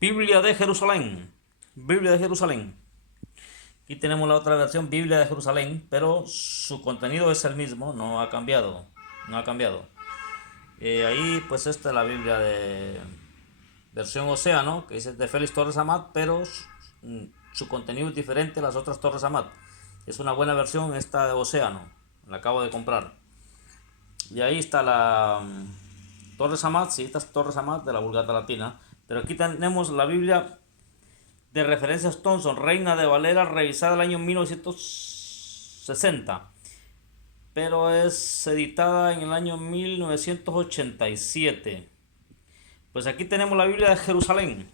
Biblia de Jerusalén. Biblia de Jerusalén. Aquí tenemos la otra versión, Biblia de Jerusalén, pero su contenido es el mismo, no ha cambiado. No ha cambiado. Ahí, pues, esta es la Biblia de versión Océano, que dice de Félix Torres Amat, pero su contenido es diferente a las otras Torres Amat. Es una buena versión esta de Océano, la acabo de comprar. Y ahí está la Torres Amat, sí, esta es Torres Amat de la Vulgata Latina. Pero aquí tenemos la Biblia de referencias Thomson, Reina de Valera, revisada el año 1960, pero es editada en el año 1987. Pues aquí tenemos la Biblia de Jerusalén.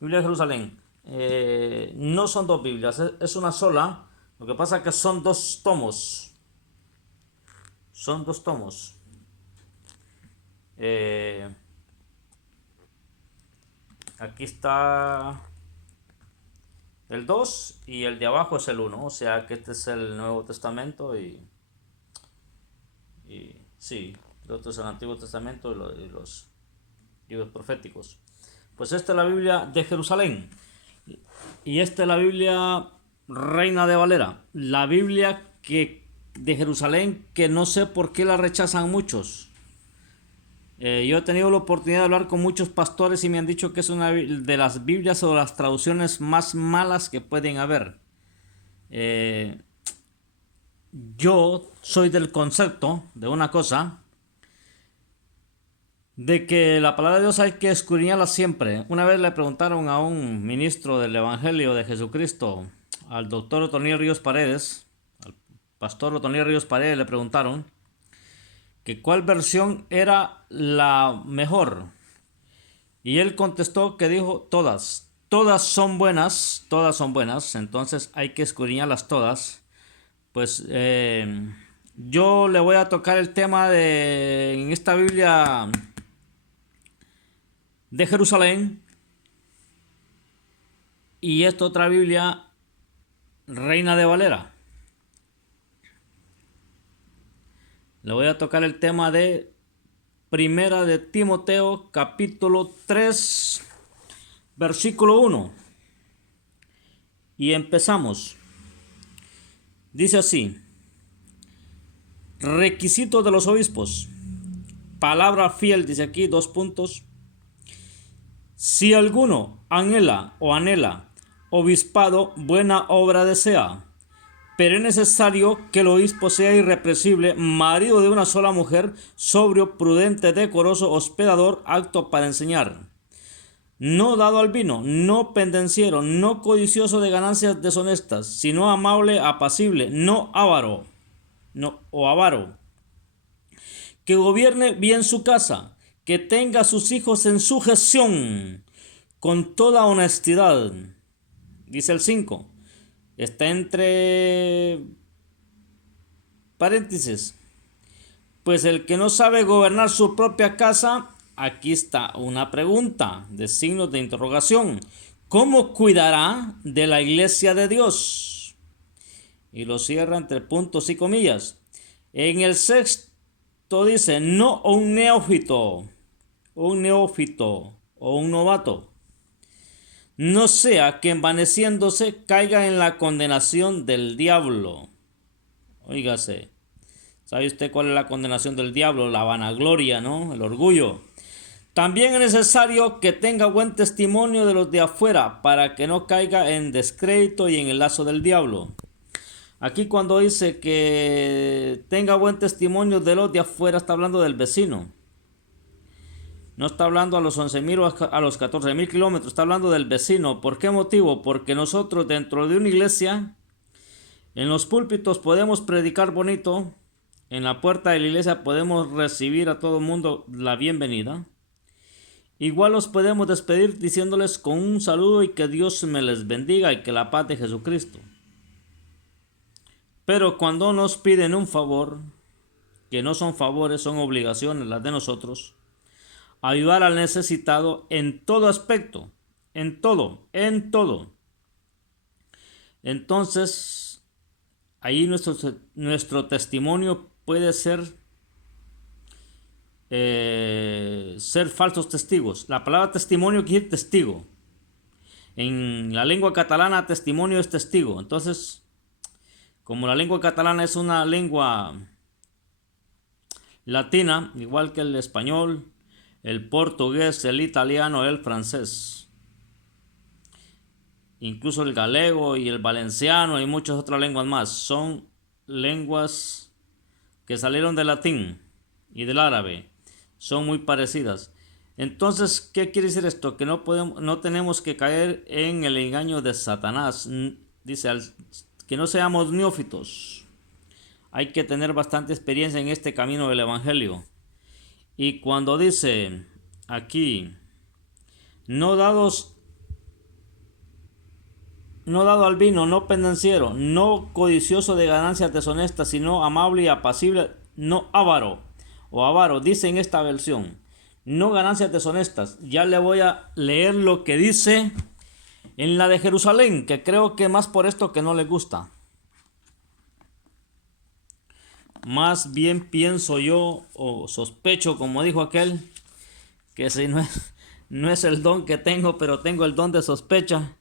Biblia de Jerusalén. No son dos Biblias, es una sola. Lo que pasa es que son dos tomos. Son dos tomos. Eh, Aquí está el 2 y el de abajo es el uno. O sea que este es el Nuevo Testamento y sí, el otro es el Antiguo Testamento y los libros proféticos. Pues esta es la Biblia de Jerusalén y esta es la Biblia Reina de Valera. La Biblia de Jerusalén que no sé por qué la rechazan muchos. Yo he tenido la oportunidad de hablar con muchos pastores y me han dicho que es una de las Biblias o las traducciones más malas que pueden haber. Eh, yo soy del concepto de una cosa, de que la palabra de Dios hay que escudriñarla siempre. Una vez le preguntaron a un ministro del Evangelio de Jesucristo, al doctor Otoniel Ríos Paredes, al pastor Otoniel Ríos Paredes, le preguntaron que cuál versión era la mejor. Y él contestó que dijo todas. Todas son buenas, todas son buenas, entonces hay que escudriñarlas todas. Pues yo le voy a tocar el tema de en esta Biblia de Jerusalén y esta otra Biblia Reina de Valera. Le voy a tocar el tema de Primera de Timoteo capítulo 3 versículo 1 y empezamos. Dice así: requisitos de los obispos. Palabra fiel, dice aquí, dos puntos. Si alguno anhela obispado, buena obra desea. Pero es necesario que el obispo sea irrepresible, marido de una sola mujer, sobrio, prudente, decoroso, hospedador, apto para enseñar. No dado al vino, no pendenciero, no codicioso de ganancias deshonestas, sino amable, apacible, no avaro, que gobierne bien su casa, que tenga a sus hijos en sujeción, con toda honestidad. Dice el 5. Está entre paréntesis. Pues el que no sabe gobernar su propia casa, aquí está una pregunta de signos de interrogación. ¿Cómo cuidará de la iglesia de Dios? Y lo cierra entre puntos y comillas. En el sexto dice, no un neófito o un novato, no sea que envaneciéndose caiga en la condenación del diablo. Óigase, ¿sabe usted cuál es la condenación del diablo? La vanagloria, ¿no? El orgullo. También es necesario que tenga buen testimonio de los de afuera para que no caiga en descrédito y en el lazo del diablo. Aquí cuando dice que tenga buen testimonio de los de afuera, está hablando del vecino. No está hablando a los 11.000 o a los 14.000 kilómetros, está hablando del vecino. ¿Por qué motivo? Porque nosotros dentro de una iglesia, en los púlpitos podemos predicar bonito, en la puerta de la iglesia podemos recibir a todo el mundo la bienvenida. Igual los podemos despedir diciéndoles con un saludo y que Dios me les bendiga y que la paz de Jesucristo. Pero cuando nos piden un favor, que no son favores, son obligaciones las de nosotros, ayudar al necesitado en todo aspecto, en todo. Entonces, ahí nuestro testimonio puede ser ser falsos testigos. La palabra testimonio quiere decir testigo. En la lengua catalana, testimonio es testigo. Entonces, como la lengua catalana es una lengua latina, igual que el español, el portugués, el italiano, el francés, incluso el galego y el valenciano y muchas otras lenguas más, son lenguas que salieron del latín y del árabe, son muy parecidas. Entonces, ¿qué quiere decir esto? Que no tenemos que caer en el engaño de Satanás. Dice que no seamos neófitos. Hay que tener bastante experiencia en este camino del evangelio. Y cuando dice aquí, no dado al vino, no pendenciero, no codicioso de ganancias deshonestas, sino amable y apacible, no avaro o avaro, dice en esta versión, no ganancias deshonestas. Ya le voy a leer lo que dice en la de Jerusalén, que creo que más por esto que no le gusta. Más bien pienso yo, o sospecho, como dijo aquel, que si no es el don que tengo, pero tengo el don de sospecha.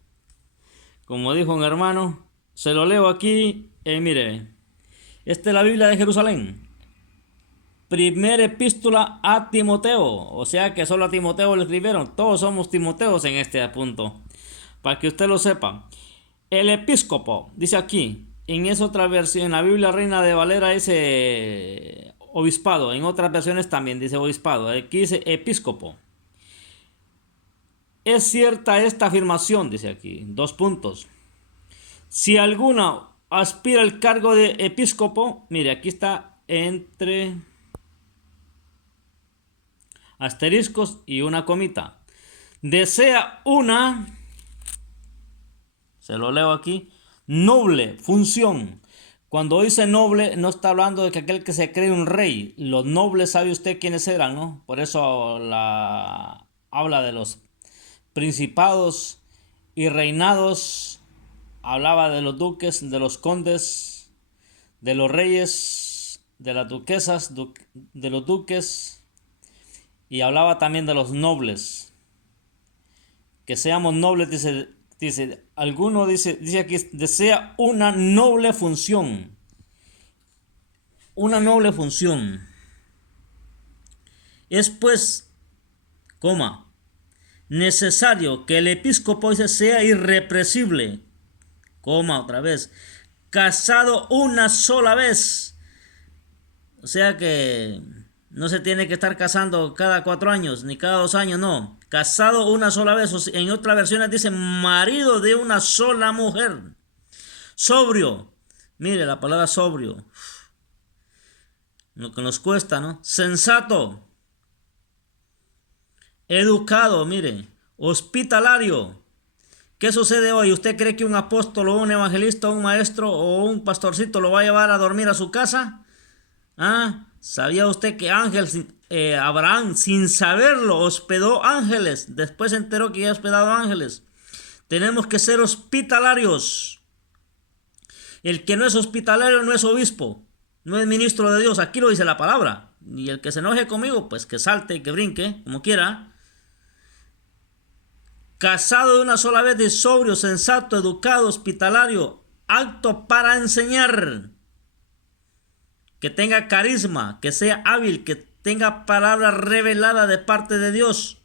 Como dijo un hermano, se lo leo aquí, mire, esta es la Biblia de Jerusalén. Primera epístola a Timoteo, o sea que solo a Timoteo le escribieron, todos somos Timoteos en este punto, para que usted lo sepa. El episcopo, dice aquí, en esa otra versión, en la Biblia Reina de Valera dice obispado, en otras versiones también dice obispado, aquí dice episcopo. Es cierta esta afirmación, dice aquí, 2 puntos. Si alguna aspira al cargo de episcopo, mire, aquí está entre asteriscos y una comita. Desea una, se lo leo aquí, noble función. Cuando dice noble, no está hablando de que aquel que se cree un rey. Los nobles, ¿sabe usted quiénes eran, no? Por eso habla de los principados y reinados, hablaba de los duques, de los condes, de los reyes, de las duquesas, de los duques, y hablaba también de los nobles. Que seamos nobles, dice alguno dice aquí, desea una noble función. Una noble función. Es pues, necesario que el episcopo sea irrepresible, otra vez, casado una sola vez. O sea que no se tiene que estar casando cada 4 años, ni cada 2 años, no. Casado una sola vez. En otras versiones dice marido de una sola mujer. Sobrio. Mire la palabra sobrio. Lo que nos cuesta, ¿no? Sensato. Educado, mire. Hospitalario. ¿Qué sucede hoy? ¿Usted cree que un apóstol o un evangelista o un maestro o un pastorcito lo va a llevar a dormir a su casa? ¿Sabía usted que Abraham, sin saberlo, hospedó ángeles? Después se enteró que ya ha hospedado ángeles. Tenemos que ser hospitalarios. El que no es hospitalario no es obispo, no es ministro de Dios. Aquí lo dice la palabra. Y el que se enoje conmigo, pues que salte y que brinque, como quiera. Casado de una sola vez, de sobrio, sensato, educado, hospitalario, apto para enseñar. Que tenga carisma, que sea hábil, que tenga palabra revelada de parte de Dios.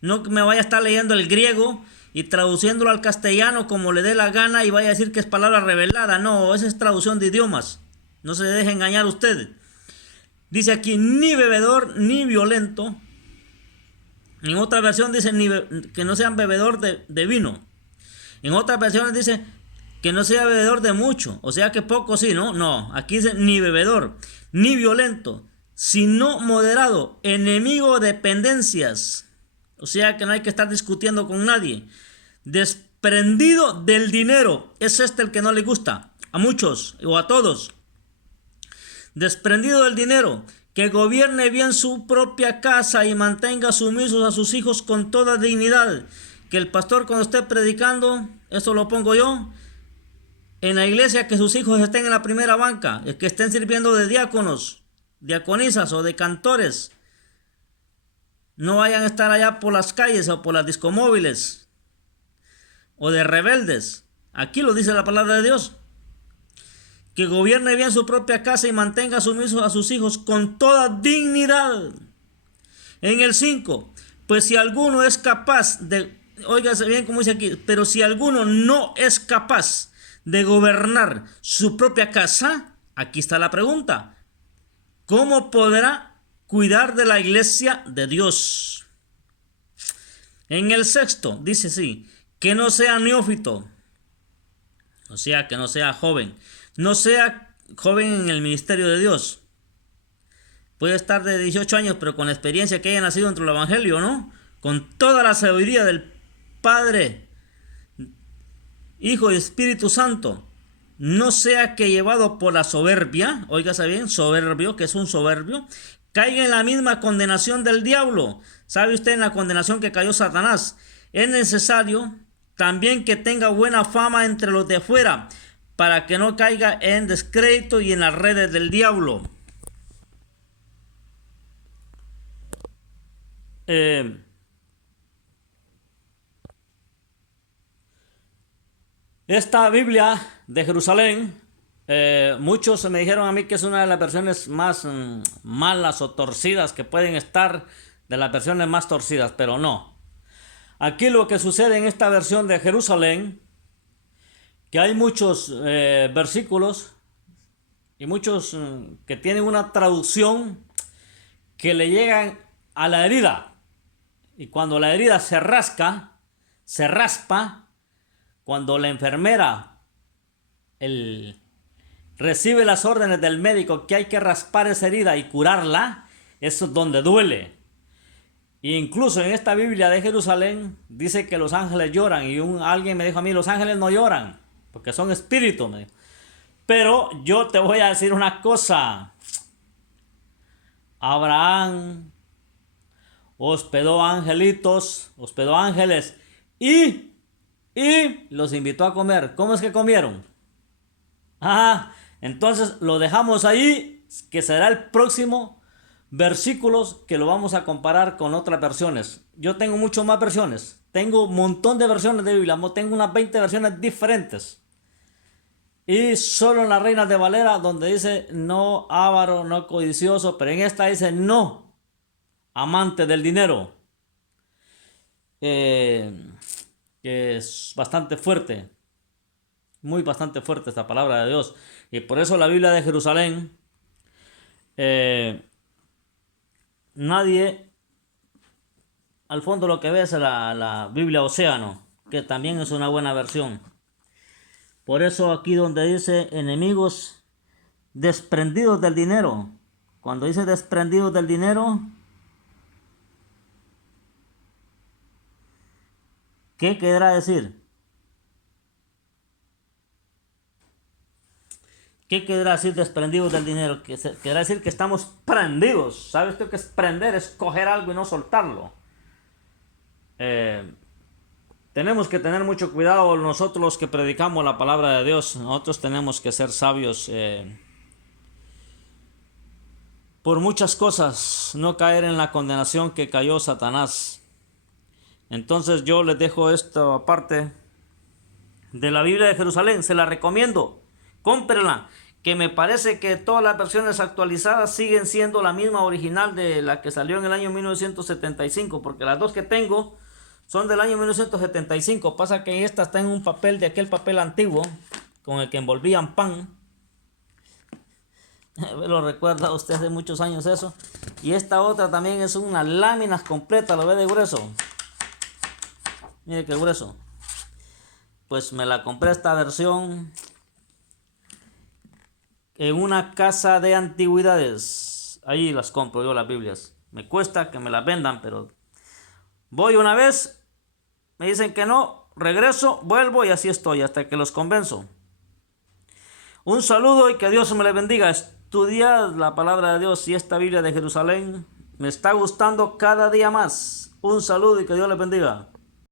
No me vaya a estar leyendo el griego y traduciéndolo al castellano como le dé la gana y vaya a decir que es palabra revelada. No, esa es traducción de idiomas. No se deje engañar usted. Dice aquí, ni bebedor ni violento. En otra versión dice que no sean bebedor de vino. En otras versiones dice que no sea bebedor de mucho, o sea que poco sí, ¿no? No, aquí dice ni bebedor, ni violento, sino moderado, enemigo de pendencias. O sea que no hay que estar discutiendo con nadie. Desprendido del dinero, es el que no le gusta, a muchos o a todos. Desprendido del dinero, que gobierne bien su propia casa y mantenga sumisos a sus hijos con toda dignidad. Que el pastor cuando esté predicando, eso lo pongo yo, en la iglesia, que sus hijos estén en la primera banca, que estén sirviendo de diáconos, diaconisas o de cantores, No vayan a estar allá por las calles o por las discomóviles o de rebeldes. Aquí lo dice la palabra de Dios. Que gobierne bien su propia casa y mantenga sumisos a sus hijos con toda dignidad. En el 5, pues si alguno es capaz de, óigase bien como dice aquí, pero si alguno no es capaz de gobernar su propia casa, aquí está la pregunta, ¿cómo podrá cuidar de la iglesia de Dios? En el 6 dice así, que no sea neófito, o sea, que no sea joven, no sea joven en el ministerio de Dios. Puede estar de 18 años, pero con la experiencia que haya nacido dentro del evangelio, ¿no? Con toda la sabiduría del Padre, Hijo y Espíritu Santo. No sea que llevado por la soberbia, óigase bien, soberbio, que es un soberbio, caiga en la misma condenación del diablo. ¿Sabe usted en la condenación que cayó Satanás? Es necesario también que tenga buena fama entre los de afuera, para que no caiga en descrédito y en las redes del diablo. Esta Biblia de Jerusalén, muchos me dijeron a mí que es una de las versiones más malas o torcidas que pueden estar, de las versiones más torcidas, pero no. Aquí lo que sucede en esta versión de Jerusalén, que hay muchos versículos y muchos que tienen una traducción que le llegan a la herida. Y cuando la herida se raspa, cuando la enfermera recibe las órdenes del médico que hay que raspar esa herida y curarla, eso es donde duele. E incluso en esta Biblia de Jerusalén dice que los ángeles lloran, y alguien me dijo a mí, los ángeles no lloran, porque son espíritus, me dijo. Pero yo te voy a decir una cosa. Abraham hospedó angelitos, hospedó ángeles y los invitó a comer. ¿Cómo es que comieron? Entonces lo dejamos ahí, que será el próximo versículos que lo vamos a comparar con otras versiones. Yo tengo mucho más versiones. Tengo un montón de versiones de Biblia. Tengo unas 20 versiones diferentes. Y solo en la Reina de Valera, donde dice no avaro, no codicioso, pero en esta dice no amante del dinero. Que es bastante fuerte. Bastante fuerte esta palabra de Dios. Y por eso la Biblia de Jerusalén, nadie, al fondo lo que ve es la Biblia Océano, que también es una buena versión. Por eso aquí donde dice enemigos desprendidos del dinero, cuando dice desprendidos del dinero, ¿qué querrá decir? ¿Qué querrá decir desprendidos del dinero? Querrá decir que estamos prendidos. ¿Sabe usted qué es prender? Es coger algo y no soltarlo. Tenemos que tener mucho cuidado nosotros los que predicamos la palabra de Dios. Nosotros tenemos que ser sabios por muchas cosas, no caer en la condenación que cayó Satanás. Entonces yo les dejo esto aparte de la Biblia de Jerusalén. Se la recomiendo, cómprenla, que me parece que todas las versiones actualizadas siguen siendo la misma original de la que salió en el año 1975, porque las dos que tengo son del año 1975. Pasa que esta está en un papel de aquel papel antiguo con el que envolvían pan. Lo recuerda usted hace muchos años eso. Y esta otra también es unas láminas completas, lo ve de grueso. Mire qué grueso. Pues me la compré esta versión en una casa de antigüedades. Ahí las compro yo las Biblias. Me cuesta que me las vendan, pero voy una vez, me dicen que no, regreso, vuelvo y así estoy hasta que los convenzo. Un saludo y que Dios me les bendiga. Estudiad la palabra de Dios y esta Biblia de Jerusalén me está gustando cada día más. Un saludo y que Dios les bendiga.